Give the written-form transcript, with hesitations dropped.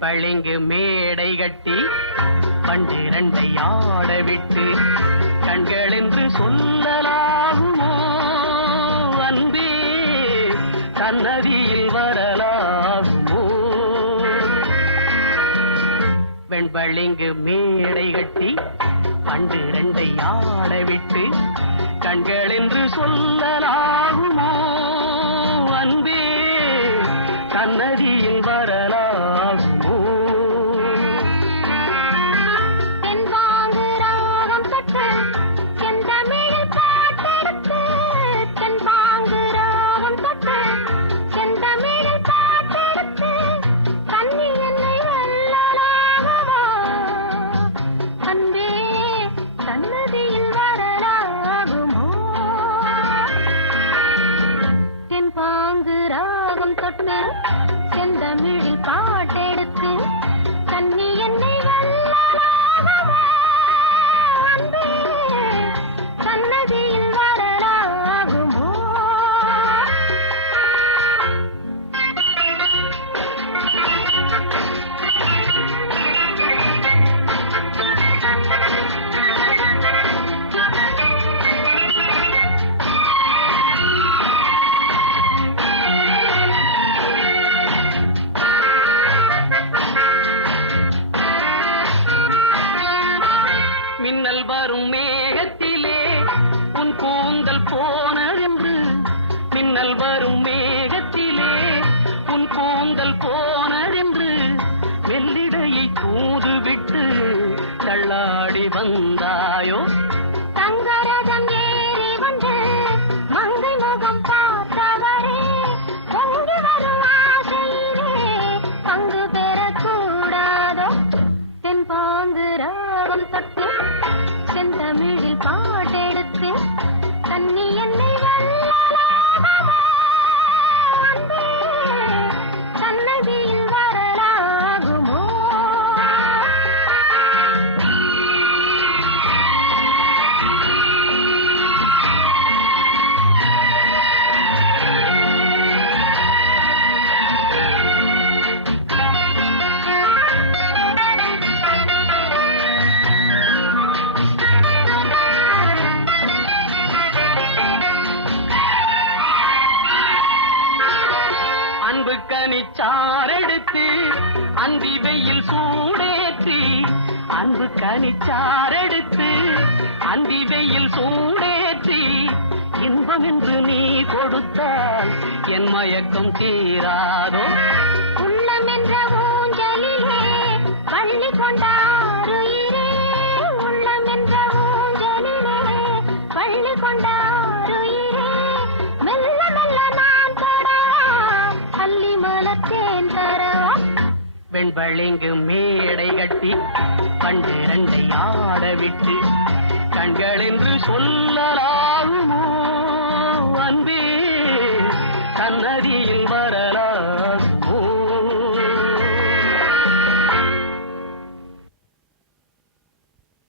வெண்பளிங்கு மேடை கட்டி பன்னிரண்டை ஆட விட்டு கண்கள் என்று சொல்லலாகுமோ அன்பே சன்னதியில் வரலாகுமோ வெண்பளிங்கு மேடை கட்டி பன்னிரண்டை ஆட விட்டு கண்கள் என்று சொல்லலாகுமோ அன்பே சன்னதியில் வரலாகுமோ தென்பாங்கு ராகம் தொட்டு செந்தமிழில் பாட்டெடுத்து தென்பாங்கு ராகம் தொட்டு செந்தமிழில் பாட்டெடுத்து கண்ணி என்னை வெல்லலாகுமோ அன்பே சன்னதியில் வரலாகுமோ தென்பாங்கு ராகம் தொட்டு செந்தமிழில் பாட்டெடுத்து கண்ணி என்னை வெல்லலாகுமோ அன்பே சன்னதியில் வரலாகுமோ மின்னல் வரும் மேகத்திலே உன் கூந்தல் போனதென்று மின்னல் வரும் மேகத்திலே உன் கூந்தல் போனதென்று மெல்லிடையை தூதுவிட்டு தள்ளாடி வந்தாயோ தங்கரதம் ஏறி வந்து மங்கை முகம் பார்த்தவரே பொங்கி வரும் ஆசையிலே பங்கு பெறக்கூடாதோ தென்பாங்கு ராகம் தொட்டு செந்தமிழில் பாட்டெடுத்து கண்ணி என்னை வெல்லலாகுமோ அன்பே சன்னதியில் வரலாகுமோ அன்பு கனிச்சாரெடுத்து அந்தி வெயில் சூடேற்றி அன்பு கனிச்சாரெடுத்து அந்தி வெயில் சூடேற்றி இன்பம் என்று நீ கொடுத்தால் என் மயக்கம் தீராதோ உள்ளம் என்ற ஊஞ்சலிலே வள்ளி கொண்டாருயிரே உள்ளம் என்ற ஊஞ்சலிலே வள்ளி கொண்டாருயிரே மெல்ல மெல்ல நான் தொடவா அள்ளி மலத்தேன் தரவா வெண்பளிங்கு மேடை கட்டி பன்னிரண்டை ஆட விட்டு கண்கள் என்று சொல்லலாம்